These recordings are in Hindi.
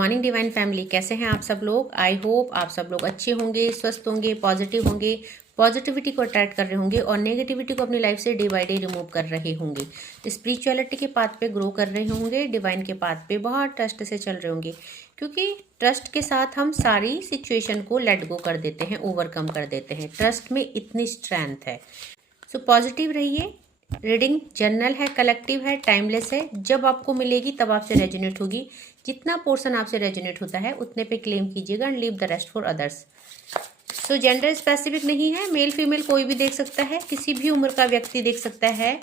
मॉर्निंग डिवाइन फैमिली, कैसे हैं आप सब लोग। आई होप आप सब लोग अच्छे होंगे, स्वस्थ होंगे, पॉजिटिव होंगे, पॉजिटिविटी को अट्रैक्ट कर रहे होंगे और नेगेटिविटी को अपनी लाइफ से डे बाय डे रिमूव कर रहे होंगे। स्पिरिचुअलिटी के पाथ पे ग्रो कर रहे होंगे, डिवाइन के पाथ पे बहुत ट्रस्ट से चल रहे होंगे, क्योंकि ट्रस्ट के साथ हम सारी सिचुएशन को लेट गो कर देते हैं, ओवरकम कर देते हैं। ट्रस्ट में इतनी स्ट्रेंथ है। सो पॉजिटिव रहिए। रीडिंग जनरल है, कलेक्टिव है, टाइमलेस है। जब आपको मिलेगी तब आपसे रेजोनेट होगी। जितना पोर्शन आपसे रेजोनेट होता है उतने पे क्लेम कीजिएगा and leave the rest for others. So gender specific नहीं है, मेल फीमेल कोई भी देख सकता है, किसी भी उम्र का व्यक्ति देख सकता है।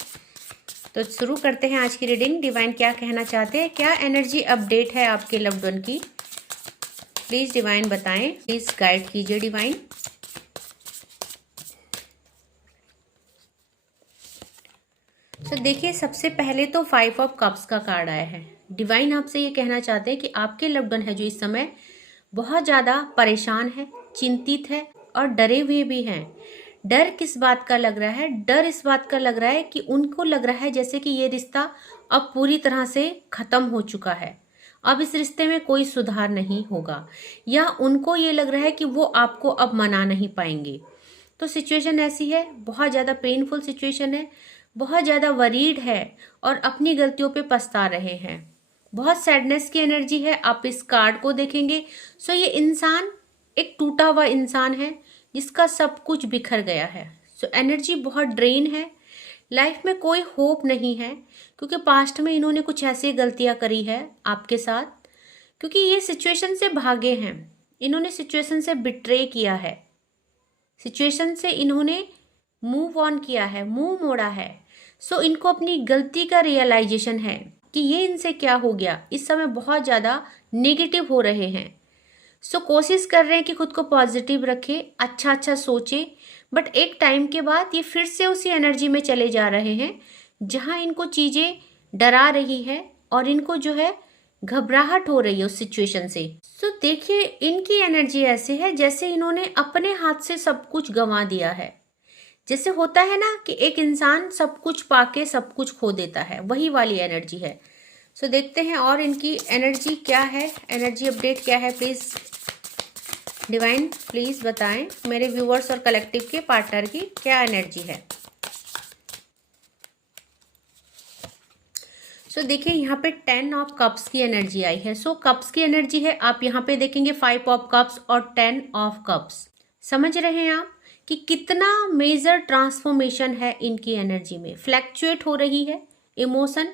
तो शुरू करते हैं आज की रीडिंग। डिवाइन क्या कहना चाहते हैं, क्या एनर्जी अपडेट है आपके लव्ड वन की, प्लीज डिवाइन बताएं, प्लीज गाइड कीजिए डिवाइन। तो देखिए, सबसे पहले तो 5 ऑफ कप्स का कार्ड आया है। डिवाइन आपसे ये कहना चाहते हैं कि आपके लव्ड वन है जो इस समय बहुत ज़्यादा परेशान है, चिंतित है और डरे हुए भी हैं। डर किस बात का लग रहा है? डर इस बात का लग रहा है कि उनको लग रहा है जैसे कि ये रिश्ता अब पूरी तरह से ख़त्म हो चुका है, अब इस रिश्ते में कोई सुधार नहीं होगा, या उनको ये लग रहा है कि वो आपको अब मना नहीं पाएंगे। तो सिचुएशन ऐसी है, बहुत ज़्यादा पेनफुल सिचुएशन है, बहुत ज़्यादा वरीड है और अपनी गलतियों पे पछता रहे हैं। बहुत सैडनेस की एनर्जी है। आप इस कार्ड को देखेंगे सो ये इंसान एक टूटा हुआ इंसान है जिसका सब कुछ बिखर गया है। सो एनर्जी बहुत ड्रेन है, लाइफ में कोई होप नहीं है, क्योंकि पास्ट में इन्होंने कुछ ऐसी गलतियां करी है आपके साथ, क्योंकि ये सिचुएशन से भागे हैं, इन्होंने सिचुएशन से बिट्रे किया है, सिचुएशन से इन्होंने मूव ऑन किया है, मुंह मोड़ा है। सो इनको अपनी गलती का रियलाइजेशन है कि ये इनसे क्या हो गया। इस समय बहुत ज़्यादा नेगेटिव हो रहे हैं। सो कोशिश कर रहे हैं कि खुद को पॉजिटिव रखें, अच्छा अच्छा सोचें, बट एक टाइम के बाद ये फिर से उसी एनर्जी में चले जा रहे हैं जहाँ इनको चीज़ें डरा रही है और इनको जो है घबराहट हो रही है उस सिचुएशन से। सो देखिए, इनकी एनर्जी ऐसे है जैसे इन्होंने अपने हाथ से सब कुछ गंवा दिया है। जैसे होता है ना कि एक इंसान सब कुछ पाके सब कुछ खो देता है, वही वाली एनर्जी है। सो देखते हैं और इनकी एनर्जी क्या है, एनर्जी अपडेट क्या है। प्लीज डिवाइन प्लीज बताएं मेरे व्यूअर्स और कलेक्टिव के पार्टनर की क्या एनर्जी है। सो देखिए, यहाँ पे 10 ऑफ कप्स की एनर्जी आई है। सो कप्स की एनर्जी है, आप यहाँ पे देखेंगे 5 ऑफ कप्स और 10 ऑफ कप्स। समझ रहे हैं आप कि कितना मेजर ट्रांसफॉर्मेशन है इनकी एनर्जी में, फ्लैक्चुएट हो रही है इमोशन।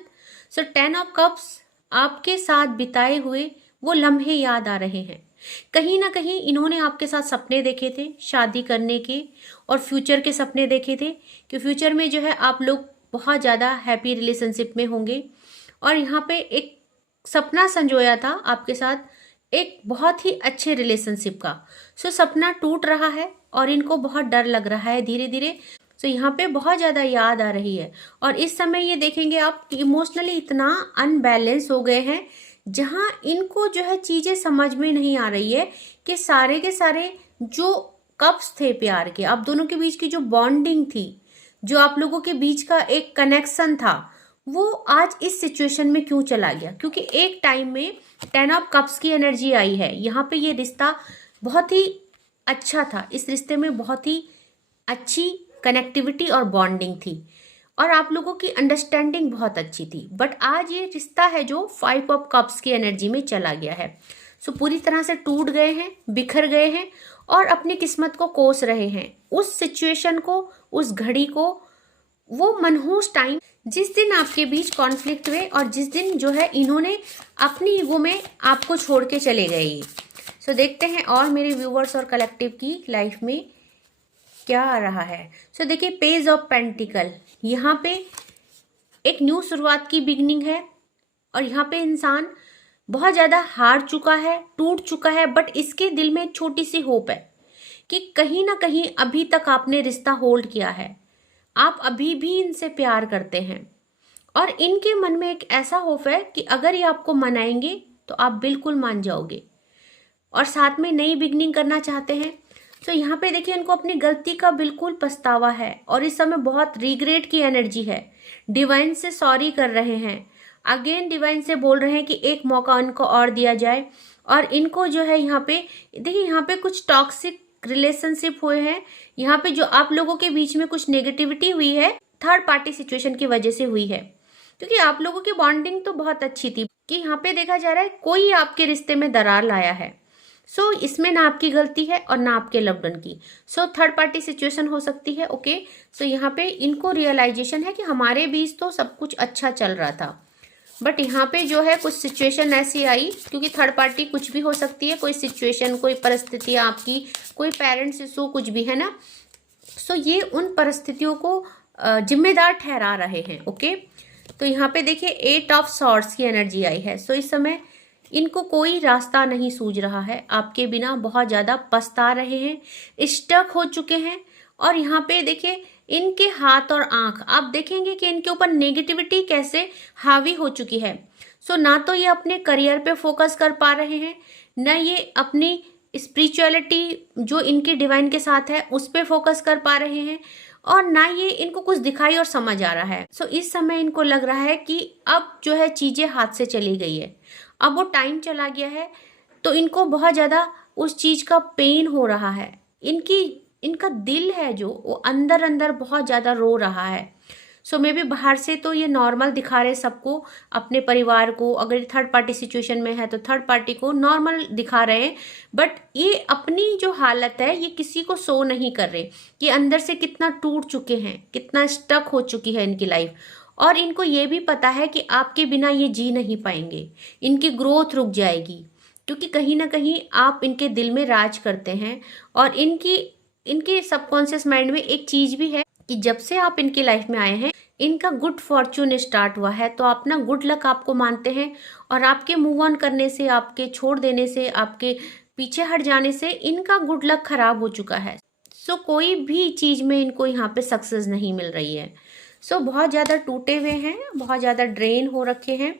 सो 10 ऑफ कप्स आपके साथ बिताए हुए वो लम्हे याद आ रहे हैं। कहीं ना कहीं इन्होंने आपके साथ सपने देखे थे शादी करने के, और फ्यूचर के सपने देखे थे कि फ्यूचर में जो है आप लोग बहुत ज़्यादा हैप्पी रिलेशनशिप में होंगे। और यहाँ पे एक सपना संजोया था आपके साथ एक बहुत ही अच्छे रिलेशनशिप का। सो सपना टूट रहा है और इनको बहुत डर लग रहा है धीरे धीरे। सो यहाँ पे बहुत ज़्यादा याद आ रही है और इस समय ये देखेंगे आप इमोशनली इतना अनबैलेंस हो गए हैं, जहाँ इनको जो है चीज़ें समझ में नहीं आ रही है कि सारे के सारे जो कप्स थे प्यार के, आप दोनों के बीच की जो बॉन्डिंग थी, जो आप लोगों के बीच का एक कनेक्शन था, वो आज इस सिचुएशन में क्यों चला गया। क्योंकि एक टाइम में 10 ऑफ कप्स की एनर्जी आई है, यहाँ पे ये रिश्ता बहुत ही अच्छा था, इस रिश्ते में बहुत ही अच्छी कनेक्टिविटी और बॉन्डिंग थी और आप लोगों की अंडरस्टैंडिंग बहुत अच्छी थी। बट आज ये रिश्ता है जो 5 ऑफ कप्स की एनर्जी में चला गया है। सो पूरी तरह से टूट गए हैं, बिखर गए हैं और अपनी किस्मत को कोस रहे हैं। उस सिचुएशन को, उस घड़ी को, वो मनहूस टाइम जिस दिन आपके बीच कॉन्फ्लिक्ट हुए और जिस दिन जो है इन्होंने अपनी ईगो में आपको छोड़ के चले गए। सो देखते हैं और मेरे व्यूअर्स और कलेक्टिव की लाइफ में क्या आ रहा है। सो देखिए, पेज ऑफ पेंटिकल, यहाँ पे एक न्यू शुरुआत की बिगनिंग है और यहाँ पे इंसान बहुत ज़्यादा हार चुका है, टूट चुका है, बट इसके दिल में एक छोटी सी होप है कि कहीं ना कहीं अभी तक आपने रिश्ता होल्ड किया है, आप अभी भी इनसे प्यार करते हैं और इनके मन में एक ऐसा होप है कि अगर ये आपको मनाएंगे तो आप बिल्कुल मान जाओगे और साथ में नई बिगनिंग करना चाहते हैं। तो यहाँ पे देखिए, इनको अपनी गलती का बिल्कुल पछतावा है और इस समय बहुत रिग्रेट की एनर्जी है। डिवाइन से सॉरी कर रहे हैं, अगेन डिवाइन से बोल रहे हैं कि एक मौका उनको और दिया जाए और इनको जो है यहाँ पे देखिए, यहाँ पे कुछ टॉक्सिक रिलेशनशिप हुए हैं, यहाँ पे जो आप लोगों के बीच में कुछ नेगेटिविटी हुई है थर्ड पार्टी सिचुएशन की वजह से हुई है, क्योंकि आप लोगों की बॉन्डिंग तो बहुत अच्छी थी कि यहाँ पे देखा जा रहा है कोई आपके रिश्ते में दरार लाया है। सो इसमें ना आपकी गलती है और ना आपके लव्ड वन की। सो थर्ड पार्टी सिचुएशन हो सकती है। ओके, सो यहाँ पे इनको रियलाइजेशन है कि हमारे बीच तो सब कुछ अच्छा चल रहा था, बट यहाँ पे जो है कुछ सिचुएशन ऐसी आई, क्योंकि थर्ड पार्टी कुछ भी हो सकती है, कोई सिचुएशन, कोई परिस्थिति आपकी, कोई पेरेंट्स इशू, कुछ भी है ना। सो ये उन परिस्थितियों को जिम्मेदार ठहरा रहे हैं। ओके, तो यहाँ पे देखिए 8 ऑफ सॉर्ड्स की एनर्जी आई है। सो इस समय इनको कोई रास्ता नहीं सूझ रहा है, आपके बिना बहुत ज़्यादा पछता रहे हैं, स्टक हो चुके हैं। और यहाँ पे देखिए इनके हाथ और आंख, आप देखेंगे कि इनके ऊपर नेगेटिविटी कैसे हावी हो चुकी है। सो ना तो ये अपने करियर पे फोकस कर पा रहे हैं, ना ये अपनी स्पिरिचुअलिटी जो इनके डिवाइन के साथ है उस पर फोकस कर पा रहे हैं, और ना ये इनको कुछ दिखाई और समझ आ रहा है। सो इस समय इनको लग रहा है कि अब जो है चीज़ें हाथ से चली गई है, अब वो टाइम चला गया है। तो इनको बहुत ज़्यादा उस चीज़ का पेन हो रहा है, इनका दिल है जो वो अंदर अंदर बहुत ज़्यादा रो रहा है। सो मे बी बाहर से तो ये नॉर्मल दिखा रहे सबको, अपने परिवार को, अगर थर्ड पार्टी सिचुएशन में है तो थर्ड पार्टी को नॉर्मल दिखा रहे हैं, बट ये अपनी जो हालत है ये किसी को शो नहीं कर रहे कि अंदर से कितना टूट चुके हैं, कितना स्टक हो चुकी है इनकी लाइफ। और इनको ये भी पता है कि आपके बिना ये जी नहीं पाएंगे, इनकी ग्रोथ रुक जाएगी, क्योंकि कहीं ना कहीं आप इनके दिल में राज करते हैं। और इनके सबकॉन्शियस माइंड में एक चीज भी है कि जब से आप इनकी लाइफ में आए हैं इनका गुड फॉर्चून स्टार्ट हुआ है, तो अपना गुड लक आपको मानते हैं। और आपके मूव ऑन करने से, आपके छोड़ देने से, आपके पीछे हट जाने से इनका गुड लक खराब हो चुका है। सो कोई भी चीज में इनको यहाँ पे सक्सेस नहीं मिल रही है। सो बहुत ज़्यादा टूटे हुए हैं, बहुत ज़्यादा ड्रेन हो रखे हैं,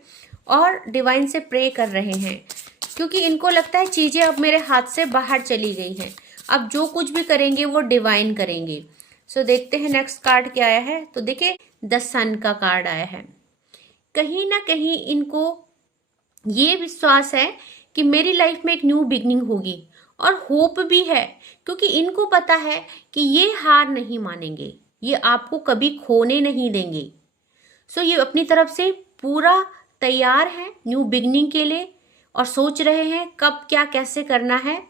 और डिवाइन से प्रे कर रहे हैं, क्योंकि इनको लगता है चीज़ें अब मेरे हाथ से बाहर चली गई हैं, अब जो कुछ भी करेंगे वो डिवाइन करेंगे। सो देखते हैं नेक्स्ट कार्ड क्या आया है। तो देखिए द सन का कार्ड आया है। कहीं ना कहीं इनको ये विश्वास है कि मेरी लाइफ में एक न्यू बिगनिंग होगी, और होप भी है, क्योंकि इनको पता है कि ये हार नहीं मानेंगे, ये आपको कभी खोने नहीं देंगे। सो ये अपनी तरफ से पूरा तैयार है न्यू बिगनिंग के लिए, और सोच रहे हैं कब क्या कैसे करना है।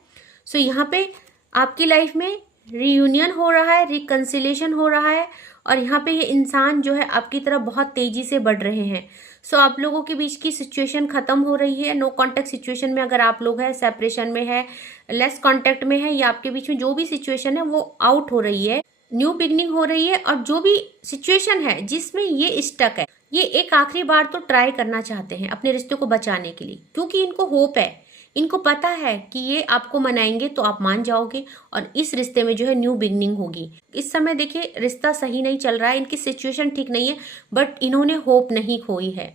सो यहाँ पे आपकी लाइफ में रीयूनियन हो रहा है, रिकंसिलेशन हो रहा है, और यहाँ पे ये इंसान जो है आपकी तरफ बहुत तेजी से बढ़ रहे हैं। सो आप लोगों के बीच की सिचुएशन खत्म हो रही है। नो कॉन्टेक्ट सिचुएशन में अगर आप लोग हैं, सेपरेशन में है, लेस कॉन्टेक्ट में है, या आपके बीच में जो भी सिचुएशन है वो आउट हो रही है, न्यू बिगनिंग हो रही है। और जो भी सिचुएशन है जिसमें ये स्टक है, ये एक आखिरी बार तो ट्राई करना चाहते हैं अपने रिश्ते को बचाने के लिए, क्योंकि इनको होप है, इनको पता है कि ये आपको मनाएंगे तो आप मान जाओगे, और इस रिश्ते में जो है न्यू बिगनिंग होगी। इस समय देखिए रिश्ता सही नहीं चल रहा है, इनकी सिचुएशन ठीक नहीं है, बट इन्होंने होप नहीं खोई है,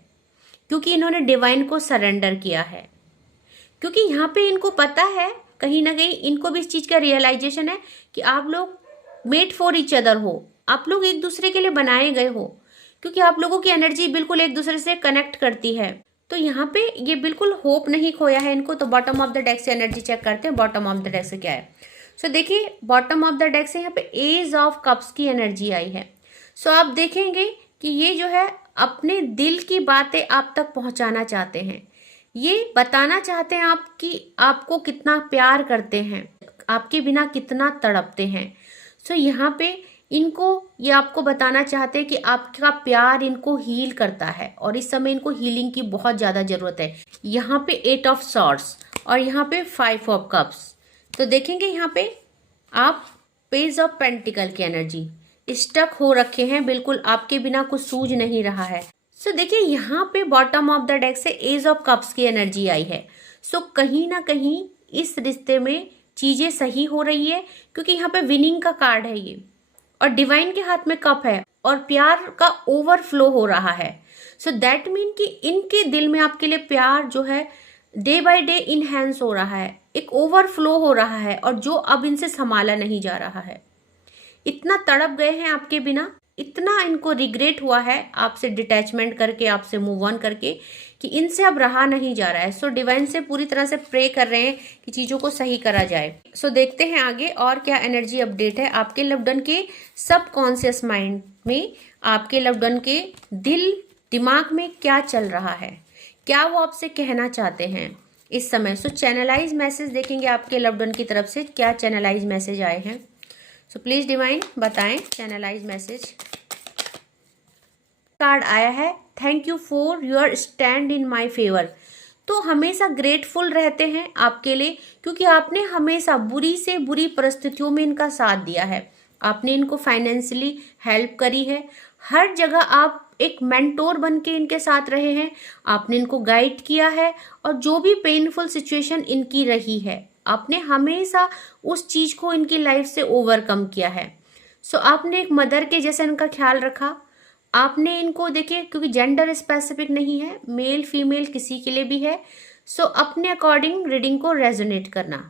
क्योंकि इन्होंने डिवाइन को सरेंडर किया है। क्योंकि यहाँ पे इनको पता है, कहीं ना कहीं इनको भी इस चीज का रियलाइजेशन है कि आप लोग मेड फॉर ईच अदर हो, आप लोग एक दूसरे के लिए बनाए गए हो, क्योंकि आप लोगों की एनर्जी बिल्कुल एक दूसरे से कनेक्ट करती है। तो यहाँ पे ये बिल्कुल होप नहीं खोया है इनको। तो बॉटम ऑफ द डेक से एनर्जी चेक करते हैं, बॉटम ऑफ द डेक से क्या है। सो देखिए बॉटम ऑफ द डेक से यहाँ पे एज ऑफ कप्स की एनर्जी आई है। सो आप देखेंगे कि ये जो है अपने दिल की बातें आप तक पहुंचाना चाहते हैं, ये बताना चाहते हैं आप कि आपको कितना प्यार करते हैं, आपके बिना कितना तड़पते हैं। सो यहाँ पे इनको ये आपको बताना चाहते हैं कि आपका प्यार इनको हील करता है, और इस समय इनको हीलिंग की बहुत ज़्यादा ज़रूरत है। यहाँ पे 8 ऑफ सॉर्ड्स और यहाँ पे 5 ऑफ कप्स। तो देखेंगे यहाँ पे आप पेज ऑफ पेंटिकल की एनर्जी, स्टक हो रखे हैं, बिल्कुल आपके बिना कुछ सूझ नहीं रहा है। सो देखिए यहाँ पे बॉटम ऑफ द डेक से एज ऑफ कप्स की एनर्जी आई है। सो कहीं ना कहीं इस रिश्ते में चीज़ें सही हो रही है, क्योंकि यहाँ पे विनिंग का कार्ड है ये, और डिवाइन के हाथ में कप है, और प्यार का ओवरफ्लो हो रहा है। सो दैट मीन कि इनके दिल में आपके लिए प्यार जो है डे बाय डे इनहेंस हो रहा है, एक ओवरफ्लो हो रहा है, और जो अब इनसे संभाला नहीं जा रहा है। इतना तड़प गए हैं आपके बिना, इतना इनको रिग्रेट हुआ है आपसे डिटैचमेंट करके, आपसे मूव ऑन करके, कि इनसे अब रहा नहीं जा रहा है। सो डिवाइन से पूरी तरह से प्रे कर रहे हैं कि चीज़ों को सही करा जाए। सो देखते हैं आगे और क्या एनर्जी अपडेट है आपके लव्ड वन के सबकॉन्शियस माइंड में, आपके लव्ड वन के दिल दिमाग में क्या चल रहा है, क्या वो आपसे कहना चाहते हैं इस समय। सो चैनलाइज मैसेज देखेंगे आपके लव्ड वन की तरफ से, क्या चैनलाइज मैसेज आए हैं। सो प्लीज डिवाइन बताएं चैनलाइज मैसेज। कार्ड आया है thank you for your stand in my favour. तो हमेशा ग्रेटफुल रहते हैं आपके लिए, क्योंकि आपने हमेशा बुरी से बुरी परिस्थितियों में इनका साथ दिया है। आपने इनको फाइनेंशियली हेल्प करी है, हर जगह आप एक मेंटोर बन के इनके साथ रहे हैं, आपने इनको गाइड किया है, और जो भी पेनफुल सिचुएशन इनकी रही है आपने हमेशा उस चीज़ को इनकी लाइफ से ओवरकम किया है। सो आपने एक मदर के जैसे इनका ख्याल रखा। आपने इनको देखिए, क्योंकि जेंडर स्पेसिफिक नहीं है, मेल फीमेल किसी के लिए भी है। सो अपने अकॉर्डिंग रीडिंग को रेजोनेट करना।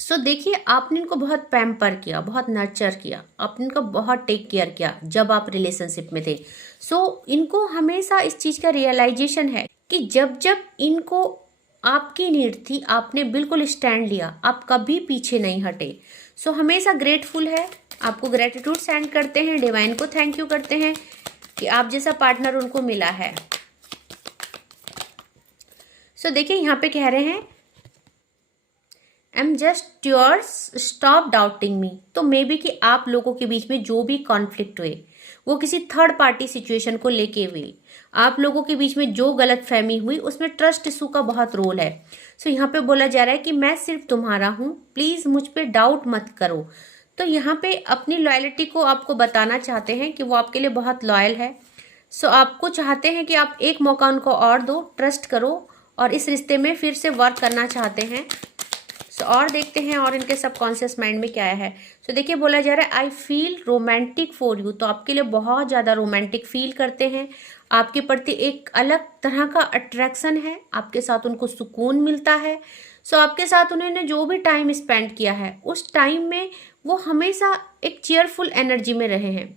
सो देखिए, आपने इनको बहुत पैम्पर किया, बहुत नर्चर किया, आपने इनको बहुत टेक केयर किया जब आप रिलेशनशिप में थे। सो इनको हमेशा इस चीज़ का रियलाइजेशन है कि जब जब इनको आपकी नीड थी आपने बिल्कुल स्टैंड लिया, आप कभी पीछे नहीं हटे। सो हमेशा ग्रेटफुल है, आपको ग्रेटिट्यूड सेंड करते हैं, डिवाइन को थैंक यू करते हैं कि आप जैसा पार्टनर उनको मिला है। सो देखिए यहाँ पे कह रहे हैं I am just yours stop doubting me. तो मे बी कि आप लोगों के बीच में जो भी कॉन्फ्लिक्ट हुए वो किसी थर्ड पार्टी सिचुएशन को लेके हुए, आप लोगों के बीच में जो गलत फहमी हुई उसमें ट्रस्ट इशू का बहुत रोल है। सो यहाँ पे बोला जा रहा है कि मैं सिर्फ तुम्हारा हूँ, प्लीज़ मुझ पे डाउट मत करो। तो यहाँ पे अपनी लॉयल्टी को आपको बताना चाहते हैं कि वो आपके लिए बहुत लॉयल है। सो आपको चाहते हैं कि आप एक मौका उनको और दो, ट्रस्ट करो, और इस रिश्ते में फिर से वर्क करना चाहते हैं। सो और देखते हैं और इनके सबकॉन्शियस माइंड में क्या है। सो देखिए बोला जा रहा है I feel romantic for you. तो आपके लिए बहुत ज़्यादा रोमांटिक फील करते हैं, आपके प्रति एक अलग तरह का अट्रैक्शन है, आपके साथ उनको सुकून मिलता है। सो आपके साथ उन्होंने जो भी टाइम स्पेंड किया है उस टाइम में वो हमेशा एक चीयरफुल एनर्जी में रहे हैं।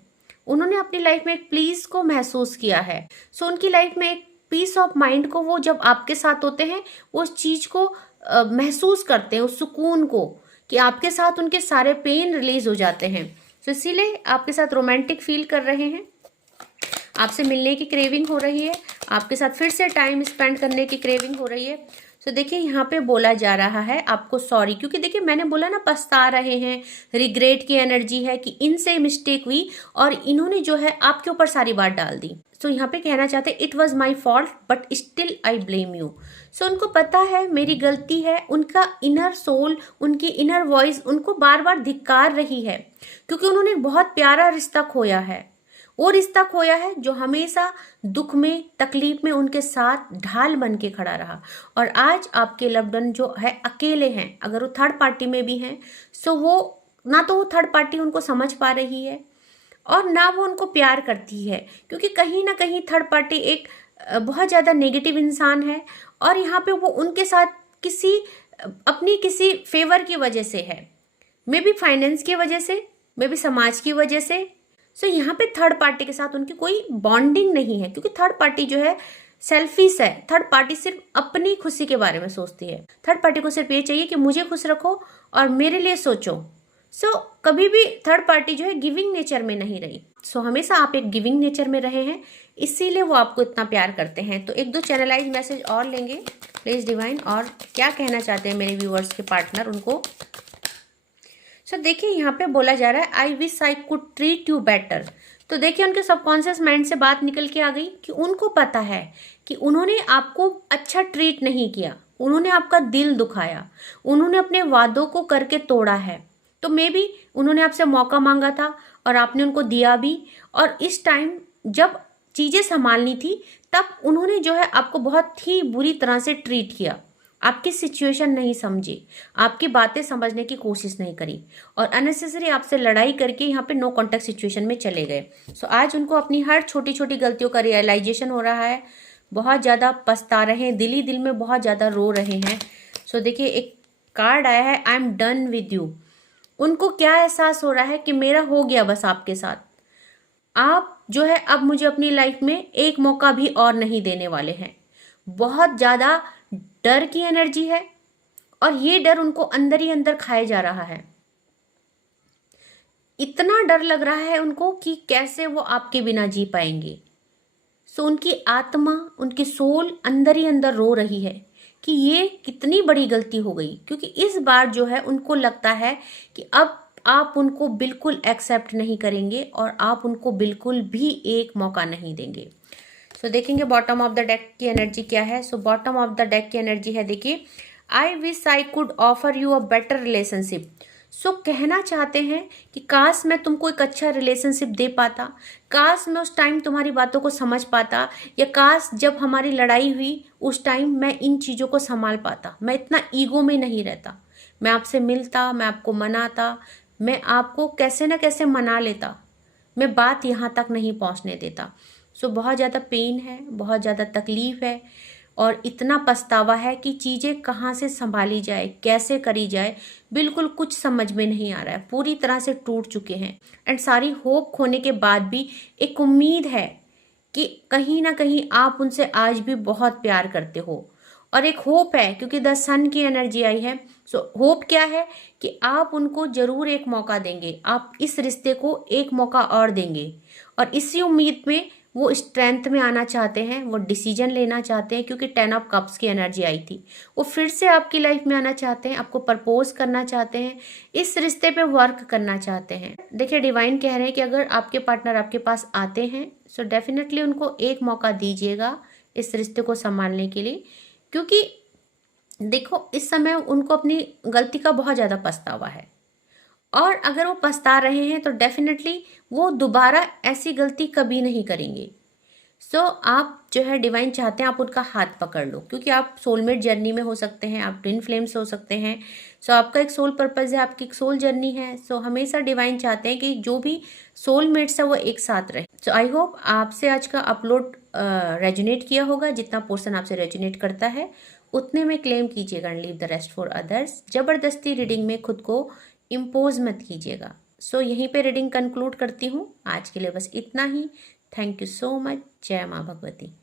उन्होंने अपनी लाइफ में एक प्लीज को महसूस किया है। सो उनकी लाइफ में एक पीस ऑफ माइंड को वो जब आपके साथ होते हैं वो उस चीज़ को महसूस करते हैं, उस सुकून को, कि आपके साथ उनके सारे पेन रिलीज हो जाते हैं। तो इसीलिए आपके साथ रोमांटिक फील कर रहे हैं, आपसे मिलने की क्रेविंग हो रही है, आपके साथ फिर से टाइम स्पेंड करने की क्रेविंग हो रही है। तो देखिए यहाँ पे बोला जा रहा है आपको सॉरी, क्योंकि देखिए मैंने बोला ना पछता रहे हैं, रिग्रेट की एनर्जी है कि इनसे मिस्टेक हुई और इन्होंने जो है आपके ऊपर सारी बात डाल दी। सो यहाँ पे कहना चाहते it was my fault but still I blame you. So उनको पता है मेरी गलती है, उनका इनर सोल, उनकी इनर वॉइस उनको बार बार धिक्कार रही है, क्योंकि उन्होंने बहुत प्यारा रिश्ता खोया है। वो रिश्ता खोया है जो हमेशा दुख में तकलीफ में उनके साथ ढाल बन के खड़ा रहा। और आज आपके लव्ड वन जो है अकेले हैं, अगर वो थर्ड पार्टी में भी हैं, सो वो ना तो वो थर्ड पार्टी उनको समझ पा रही है और ना वो उनको प्यार करती है, क्योंकि कहीं ना कहीं थर्ड पार्टी एक बहुत ज़्यादा नेगेटिव इंसान है और यहाँ पे वो उनके साथ किसी अपनी किसी फेवर की वजह से है, मे बी फाइनेंस की वजह से, मे बी समाज की वजह से। सो यहाँ पे थर्ड पार्टी के साथ उनकी कोई बॉन्डिंग नहीं है, क्योंकि थर्ड पार्टी जो है सेल्फिश है। थर्ड पार्टी सिर्फ अपनी खुशी के बारे में सोचती है। थर्ड पार्टी को सिर्फ ये चाहिए कि मुझे खुश रखो और मेरे लिए सोचो। सो कभी भी थर्ड पार्टी जो है गिविंग नेचर में नहीं रही। सो हमेशा आप एक गिविंग नेचर में रहे हैं, इसीलिए वो आपको इतना प्यार करते हैं। तो एक दो चैनलाइज मैसेज और लेंगे प्लीज डिवाइन, और क्या कहना चाहते हैं मेरे व्यूअर्स के पार्टनर उनको। सो देखिए यहाँ पे बोला जा रहा है आई wish I could treat you better. तो देखिए उनके सबकॉन्शियस माइंड से बात निकल के आ गई कि उनको पता है कि उन्होंने आपको अच्छा ट्रीट नहीं किया, उन्होंने आपका दिल दुखाया, उन्होंने अपने वादों को करके तोड़ा है। तो मे बी उन्होंने आपसे मौका मांगा था और आपने उनको दिया भी, और इस टाइम जब चीज़ें संभालनी थी तब उन्होंने जो है आपको बहुत ही बुरी तरह से ट्रीट किया, आपकी सिचुएशन नहीं समझी, आपकी बातें समझने की कोशिश नहीं करी और अननेसेसरी आपसे लड़ाई करके यहाँ पे नो कॉन्टेक्ट सिचुएशन में चले गए। सो आज उनको अपनी हर छोटी छोटी गलतियों का रियलाइजेशन हो रहा है, बहुत ज़्यादा पछता रहे हैं, दिल ही दिल में बहुत ज़्यादा रो रहे हैं। सो देखिए एक कार्ड आया है I am done with you. उनको क्या एहसास हो रहा है कि मेरा हो गया बस आपके साथ, आप जो है अब मुझे अपनी लाइफ में एक मौका भी और नहीं देने वाले हैं। बहुत ज़्यादा डर की एनर्जी है और ये डर उनको अंदर ही अंदर खाए जा रहा है। इतना डर लग रहा है उनको कि कैसे वो आपके बिना जी पाएंगे। सो उनकी आत्मा, उनकी सोल अंदर ही अंदर रो रही है कि ये कितनी बड़ी गलती हो गई, क्योंकि इस बार जो है उनको लगता है कि अब आप उनको बिल्कुल एक्सेप्ट नहीं करेंगे और आप उनको बिल्कुल भी एक मौका नहीं देंगे। सो देखेंगे बॉटम ऑफ द डेक की एनर्जी क्या है। So bottom of the deck की एनर्जी है, देखिए, I wish I could offer you a better relationship. So कहना चाहते हैं कि काश मैं तुमको एक अच्छा रिलेशनशिप दे पाता, काश मैं उस टाइम तुम्हारी बातों को समझ पाता, या काश जब हमारी लड़ाई हुई उस टाइम मैं इन चीज़ों को संभाल पाता, मैं इतना ईगो में नहीं रहता, मैं आपसे मिलता, मैं आपको मनाता, मैं आपको कैसे ना कैसे मना लेता, मैं बात यहाँ तक नहीं पहुँचने देता। सो बहुत ज़्यादा पेन है, बहुत ज़्यादा तकलीफ़ है और इतना पछतावा है कि चीज़ें कहाँ से संभाली जाए, कैसे करी जाए, बिल्कुल कुछ समझ में नहीं आ रहा है। पूरी तरह से टूट चुके हैं एंड सारी होप खोने के बाद भी एक उम्मीद है कि कहीं ना कहीं आप उनसे आज भी बहुत प्यार करते हो और एक होप है, क्योंकि द सन की एनर्जी आई है। सो होप क्या है कि आप उनको ज़रूर एक मौका देंगे, आप इस रिश्ते को एक मौका और देंगे और इसी उम्मीद में वो स्ट्रेंथ में आना चाहते हैं, वो डिसीजन लेना चाहते हैं, क्योंकि 10 ऑफ कप्स की एनर्जी आई थी। वो फिर से आपकी लाइफ में आना चाहते हैं, आपको प्रपोज करना चाहते हैं, इस रिश्ते पे वर्क करना चाहते हैं। देखिए डिवाइन कह रहे हैं कि अगर आपके पार्टनर आपके पास आते हैं सो डेफिनेटली उनको एक मौका दीजिएगा इस रिश्ते को संभालने के लिए, क्योंकि देखो इस समय उनको अपनी गलती का बहुत ज़्यादा पछतावा है और अगर वो पछता रहे हैं तो डेफिनेटली वो दोबारा ऐसी गलती कभी नहीं करेंगे। सो आप जो है डिवाइन चाहते हैं आप उनका हाथ पकड़ लो, क्योंकि आप सोलमेट जर्नी में हो सकते हैं, आप ट्विन फ्लेम्स हो सकते हैं। सो आपका एक सोल पर्पज़ है, आपकी एक सोल जर्नी है। सो हमेशा डिवाइन चाहते हैं कि जो भी सोलमेट्स है वो एक साथ रहे। सो आई होप आपसे आज का अपलोड रेजोनेट किया होगा। जितना पोर्शन आपसे रेजोनेट करता है उतने में क्लेम कीजिएगा and leave the rest for others. जबरदस्ती रीडिंग में खुद को इम्पोज मत कीजिएगा। सो यहीं पे रीडिंग कंक्लूड करती हूँ। आज के लिए बस इतना ही। Thank you so much. जय माँ भगवती।